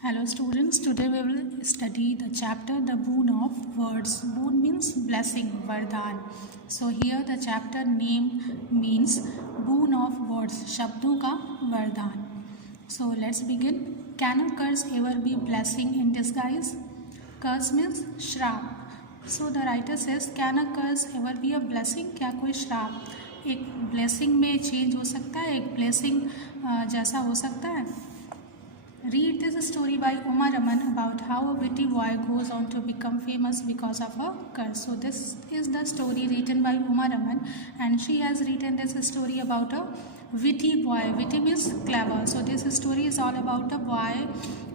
Hello students, today we will study the chapter The Boon of Words. Boon means blessing, Vardhan. So here the chapter name means Boon of Words, Shabdon ka Vardhan. So let's begin. Can a curse ever be blessing in disguise? Curse means श्राप. So the writer says, can a curse ever be a blessing? क्या कोई श्राप एक blessing में change हो सकता है, एक blessing जैसा हो सकता है? Read this story by Uma Raman about how a witty boy goes on to become famous because of a curse. So this is the story written by Uma Raman, and she has written this story about a witty boy. Witty means clever. So this story is all about a boy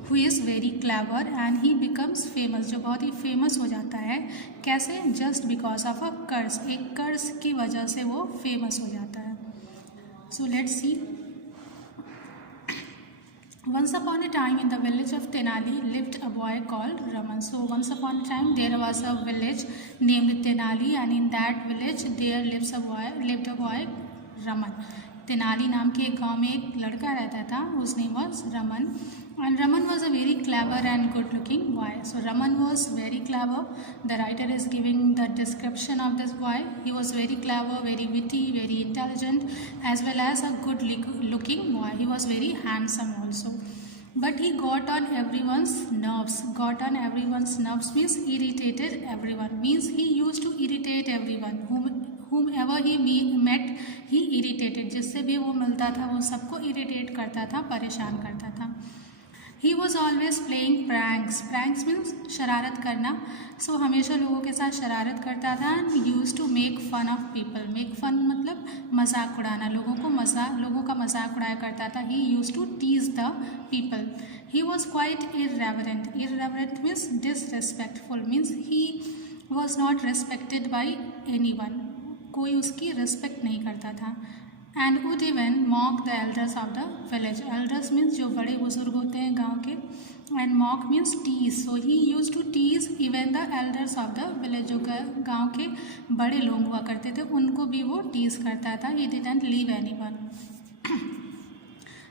who is very clever and he becomes famous. जो बहुत ही famous हो जाता है. कैसे? Just because of a curse. एक curse की वजह से वो famous हो जाता है. So let's see. Once upon a time in the village of Tenali lived a boy called Raman. So once upon a time there was a village named Tenali, and in that village there lived a boy Raman. Tenali नाम के एक गाँव में एक लड़का रहता था. His name was Raman, and Raman was a very clever and good looking boy. So Raman was very clever. The writer is giving the description of this boy. He was very clever, very witty, very intelligent, as well as a good looking boy. He was very handsome also. But he got on everyone's nerves. Got on everyone's nerves means irritated everyone. Means he used to irritate everyone. Whomever he met, he irritated. जिससे भी वो मिलता था वो सबको irritate करता था, परेशान करता था. He was always playing pranks. Pranks means शरारत करना. So हमेशा लोगों के साथ शरारत करता था. And used to make fun of people. Make fun मतलब मजाक उड़ाना. लोगों का मजाक उड़ाया करता था. He used to tease the people. He was quite irreverent. Irreverent means disrespectful. Means he was not respected by anyone. कोई उसकी respect नहीं करता था. And would even mock the elders of the village. Elders means जो बड़े बुजुर्ग होते हैं गांव के, and mock means tease. So he used to tease even the elders of the village. जो गांव के बड़े लोग हुआ करते थे उनको भी वो tease करता था. He didn't leave anyone.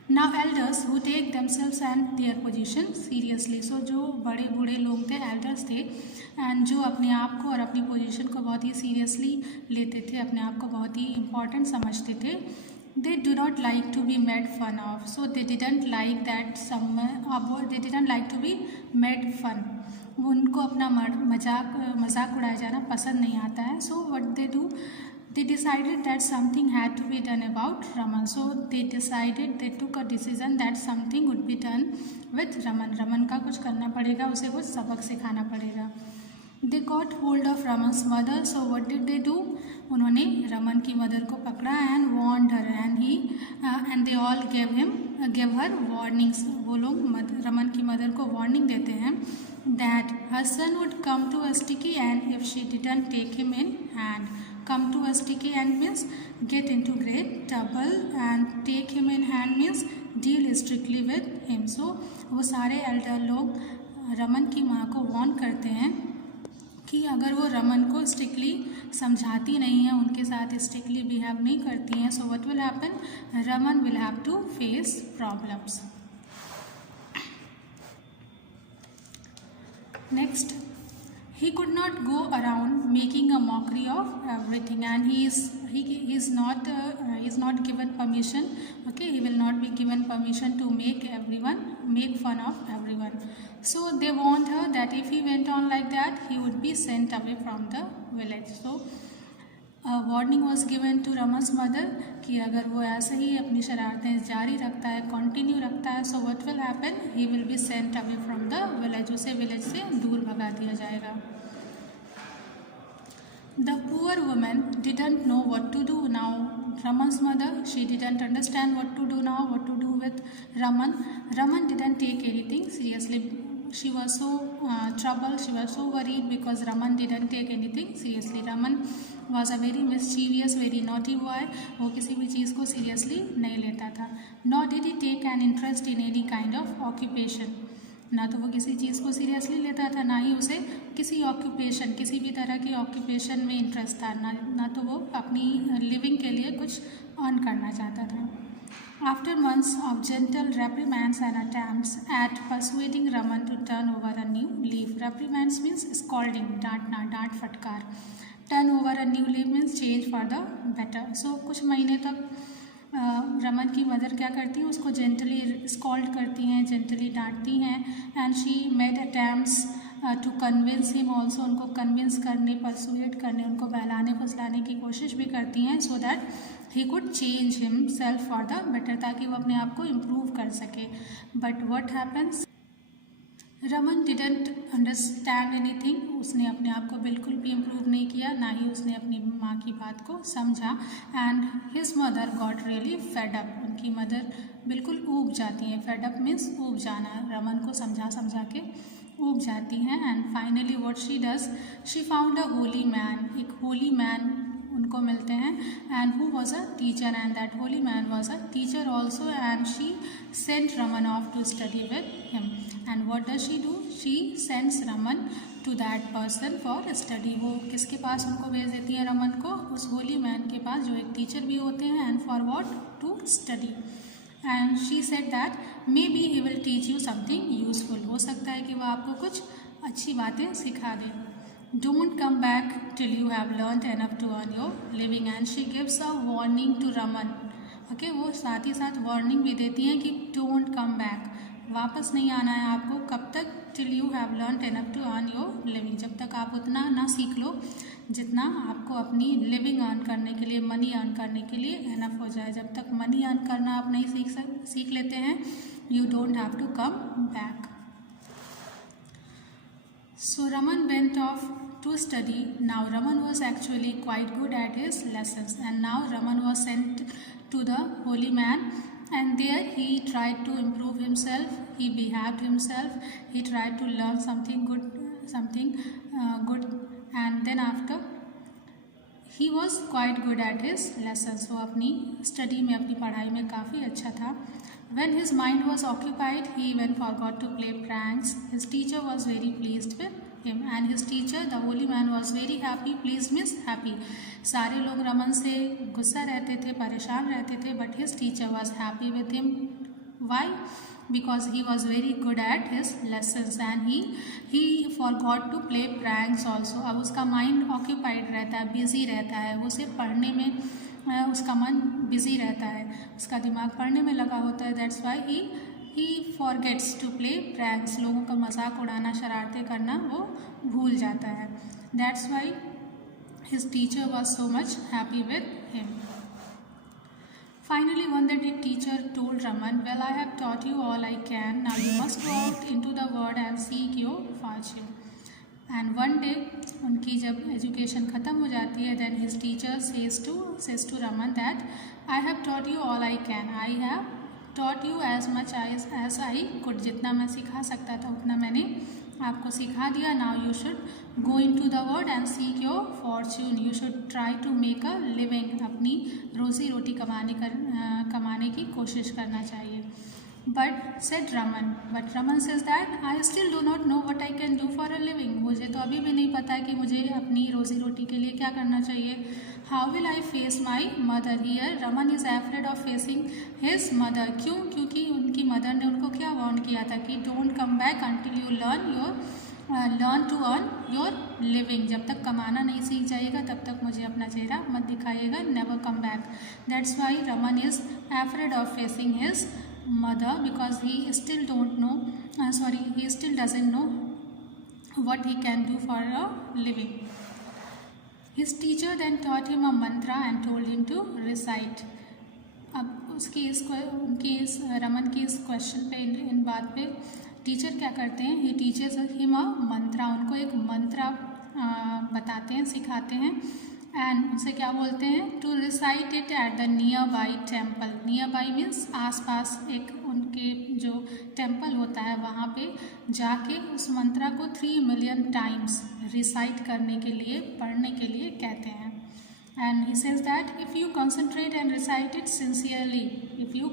Now elders who take themselves and their position seriously. So जो बड़े बूढ़े लोग थे, elders थे, and जो अपने आप को और अपनी पोजीशन को बहुत ही सीरियसली लेते थे, अपने आप को बहुत ही इम्पॉर्टेंट समझते थे. They do not like to be made fun of. So they didn't like to be made fun. उनको अपना मजाक उड़ाया जाना पसंद नहीं आता है. So what they do? They decided that something had to be done about Raman. So they took a decision that something would be done with Raman. Raman का कुछ करना पड़ेगा, उसे कुछ सबक सिखाना पड़ेगा. They got hold of Raman's mother. So what did they do? उन्होंने रमन की मदर को पकड़ा and warned her, and they all gave her warnings. वो लोग रमन की मदर को warning देते हैं that her son would come to a sticky end if she didn't take him in hand. Come to a sticky end means get into great trouble, and take him in hand means deal strictly with him. So वो सारे elder लोग रमन की माँ को warn करते हैं कि अगर वो रमन को स्ट्रिक्टली समझाती नहीं है, उनके साथ स्ट्रिक्टली बिहेव नहीं करती हैं, so what will happen? Raman will have to face problems. Next, he could not go around making a mockery of everything, and he is not given permission. Okay, he will not be given permission to make fun of everyone. So they warned her that if he went on like that, he would be sent away from the village. So a warning was given to Raman's mother कि अगर वो ऐसे ही अपनी शरारतें जारी रखता है, continue रखता है, so what will happen? He will be sent away from the village. उसे विलेज से दूर भगा दिया जाएगा. The poor woman didn't know what to do now. Raman's mother, she didn't understand what to do now, what to do with Raman. Raman didn't take anything seriously. She was so troubled, she was so worried because Raman didn't take anything seriously. Raman was a very mischievous, very naughty boy. वो किसी भी चीज़ को seriously नहीं लेता था. Nor did he take an interest in any kind of occupation. ना तो वो किसी चीज़ को सीरियसली लेता था, ना ही उसे किसी ऑक्यूपेशन, किसी भी तरह की ऑक्यूपेशन में इंटरेस्ट था, ना तो वो अपनी लिविंग के लिए कुछ अर्न करना चाहता था. After months of gentle reprimands and attempts at persuading Raman to turn over a new leaf, reprimands means scolding, डांटना, डांट फटकार, turn over a new leaf means change for the better. So कुछ महीने तक रमन की mother क्या करती हैं, उसको जेंटली स्कॉल्ड करती हैं, जेंटली डांटती हैं, and she made attempts to convince him also, उनको कन्विंस करने, परसुएट करने, उनको बहलाने फुसलाने की कोशिश भी करती हैं, so that he could change himself for the better, ताकि वो अपने आप को इम्प्रूव कर सके. But what happens, Raman didn't understand anything, उसने अपने आप को बिल्कुल भी इम्प्रूव नहीं किया, ना ही उसने अपनी माँ की बात को समझा. And his mother got really fed up, उनकी मदर बिल्कुल ऊब जाती हैं. फेड अप मीन्स ऊब जाना, रमन को समझा समझा के ऊब जाती हैं. And finally what she does, she found a holy man, एक होली मैन उनको मिलते हैं, and who was a teacher, and that holy man was a teacher also, and she sent Raman off to study with him. And what does she do, she sends Raman to that person for study. वो किसके पास उनको भेज देती है, रमन को उस Holi man के पास जो एक टीचर भी होते हैं, and for what, to study. And she said that maybe he will teach you something useful, हो सकता है कि वह आपको कुछ अच्छी बातें सिखा दे. Don't come back till you have learned enough to earn your living, and she gives a warning to Raman. Okay, वो साथ ही साथ वार्निंग भी देती हैं कि don't come back, वापस नहीं आना है आपको, कब तक, till you have learned enough to earn your living, जब तक आप उतना ना सीख लो जितना आपको अपनी लिविंग अर्न करने के लिए, मनी अर्न करने के लिए एनफ हो जाए. जब तक मनी अर्न करना आप नहीं सीख लेते हैं, you don't have to come back. So Raman went off to study. Now Raman was actually quite good at his lessons, and now Raman was sent to the holy man, and there he tried to improve himself, he behaved himself, he tried to learn something good, and then after he was quite good at his lessons. So अपनी study में, अपनी पढ़ाई में काफ़ी अच्छा था. When his mind was occupied, he even forgot to play pranks. His teacher was very pleased with him, and his teacher, the holy man, was very happy. Pleased means happy. सारे लोग रमन से गुस्सा रहते थे, परेशान रहते थे, but his teacher was happy with him. Why? Because he was very good at his lessons, and he forgot to play pranks also. अब उसका mind occupied रहता है, busy रहता है, उसे पढ़ने में उसका मन बिजी रहता है, उसका दिमाग पढ़ने में लगा होता है. That's why he forgets to play pranks, लोगों का मजाक उड़ाना, शरारतें करना वो भूल जाता है. That's why his teacher was so much happy with him. Finally, one day the teacher told Raman, well, I have taught you all I can. Now you must go out into the world and seek your fortune. And one day, उनकी जब education ख़त्म हो जाती है, then his teacher says to Raman that I have taught you all I can. I have taught you as much as I could. जितना मैं सिखा सकता था उतना मैंने आपको सिखा दिया. Now you should go into the world and seek your fortune. You should try to make a living. अपनी रोज़ी रोटी कमाने की कोशिश करना चाहिए. But Raman says that I still do not know what I can do for a living. मुझे तो अभी भी नहीं पता कि मुझे अपनी रोज़ी रोटी के लिए क्या करना चाहिए. How will I face my mother? Here Raman is afraid of facing his mother. क्यों? क्योंकि उनकी मदर ने उनको क्या वार्न किया था कि don't come back until you learn to earn your living. जब तक कमाना नहीं सीख जाएगा तब तक मुझे अपना चेहरा मत दिखाइएगा. Never come back. That's why Raman is afraid of facing his mother, because he still doesn't know what he can do for a living. His teacher then taught him a mantra and told him to recite. अब रमन की इस question पे, इन बात पे teacher क्या करते हैं, ही teachers him a मंत्रा, उनको एक मंत्रा बताते हैं, सिखाते हैं. एंड उसे क्या बोलते हैं, to recite it at the nearby temple. Nearby means आसपास एक उनके जो टेम्पल होता है वहाँ पे जाके उस मंत्रा को 3 मिलियन टाइम्स रिसाइट करने के लिए, पढ़ने के लिए कहते हैं. And he says that if you concentrate and recite it sincerely, if you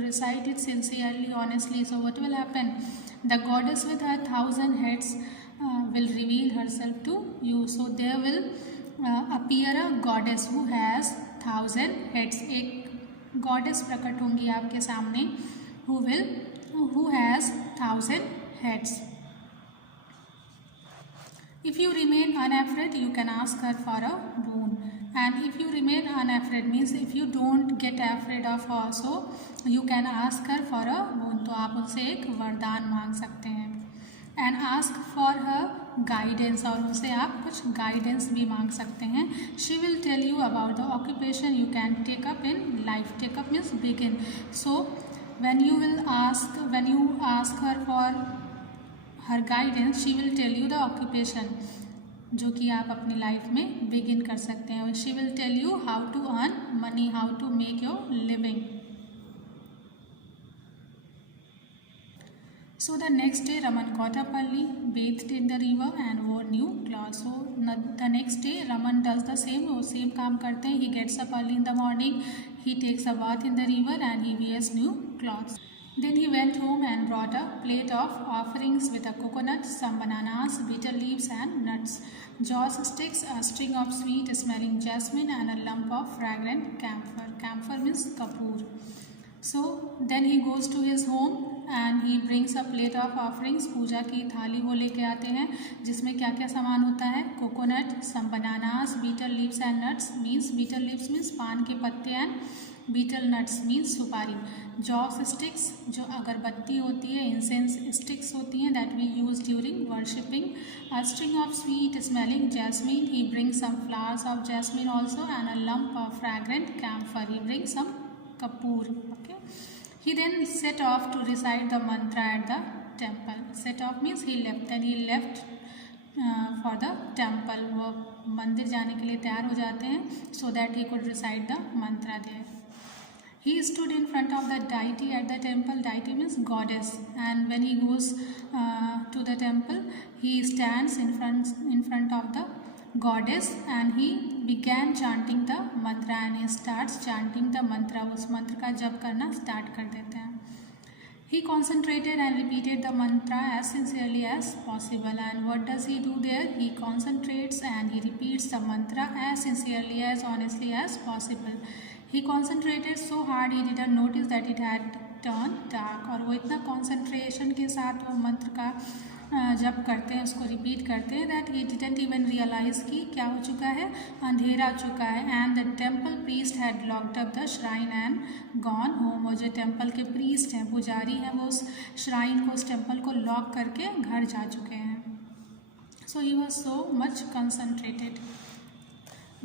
recite it sincerely, honestly, so what will happen? The goddess with her 1,000 heads will reveal herself to you. So there will appear a goddess who has 1,000 heads. एक goddess प्रकट होंगी आपके सामने, who has 1000 heads. If you remain unafraid, you can ask her for a boon. And if you remain unafraid means if you don't get afraid of her, so you can ask her for a boon. तो आप उनसे एक वरदान मांग सकते हैं. And ask for her guidance, और उनसे आप कुछ गाइडेंस भी मांग सकते हैं. She will tell you about the occupation you can take up in life. Take up means begin. So when you ask her for her guidance, she will tell you the occupation जो कि आप अपनी life में begin कर सकते हैं. She will tell you how to earn money, how to make your living. So the next day Raman got up early, bathed in the river and wore new clothes. So the next day Raman does the same, वो same काम करते हैं. He gets up early in the morning, he takes a bath in the river and he wears new clothes. Then he went home and brought a plate of offerings with a coconut, some bananas, bitter leaves and nuts, joss sticks, a string of sweet smelling jasmine and a lump of fragrant camphor. Camphor means kapoor. So then he goes to his home and he brings a plate of offerings. पूजा की थाली वो लेके आते हैं जिसमें क्या क्या सामान होता है. Coconut, some bananas, bitter leaves and nuts means bitter leaves means पान के पत्ते and betel nuts means supari. Joss sticks जो अगरबत्ती होती है, इंसेंस स्टिक्स होती हैं that we use during worshipping. A string of sweet smelling jasmine, he bring some flowers of jasmine also and a lump of fragrant camphor, he bring some kapur. Okay. He then set off to recite the mantra at the temple. Set off means he left, then he left for the temple. वो मंदिर जाने के लिए तैयार हो जाते हैं so that he could recite the mantra there. He stood in front of the deity at the temple. Deity means goddess. And when he goes to the temple, he stands in front of the goddess and he began chanting the mantra. And he starts chanting the mantra. उस मंत्र का जप करना start कर देते हैं. He concentrated and repeated the mantra as sincerely as possible. And what does he do there? He concentrates and he repeats the mantra as sincerely as honestly as possible. He concentrated so hard he didn't notice that it had turned dark. और वो इतना concentration के साथ वो मंत्र का जप करते हैं, उसको रिपीट करते हैं that he didn't even realize कि क्या हो चुका है, अंधेरा चुका है. And the temple priest had locked up the shrine and gone home. वो जो टेम्पल के priest हैं, पुजारी हैं, वो उस shrine को, उस टेम्पल को लॉक करके घर जा चुके हैं. So he was so much concentrated.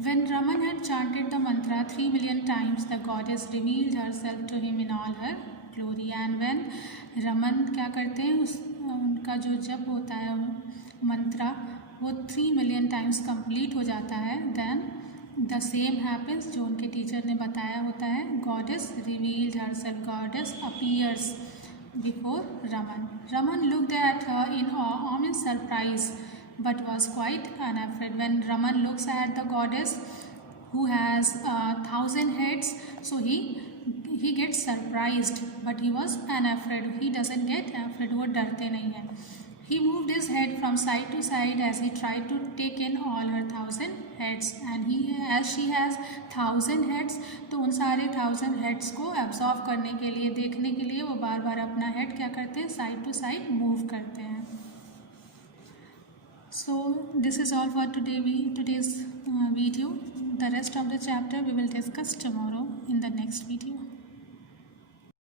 When Raman had chanted the mantra 3 million times, the goddess revealed herself to him in all her glory. And when Raman क्या करते हैं, उनका जो जप होता है मंत्रा वो 3 million times complete हो जाता है, then the same happens जो उनके टीचर ने बताया होता है. Goddess revealed herself, goddess appears before Raman. Raman looked at her in awe and surprise, but was quite unafraid. When Raman looks at the goddess who has 1000 heads, so he gets surprised, but he was unafraid. He doesn't get afraid. वो डरते नहीं हैं. He moved his head from side to side as he tried to take in all her 1000 heads. And as she has 1000 heads, तो उन सारे 1000 heads को absorb करने के लिए, देखने के लिए वो बार बार अपना head क्या करते हैं, side to side move करते हैं. So this is all for today's video. The rest of the chapter we will discuss tomorrow in the next video.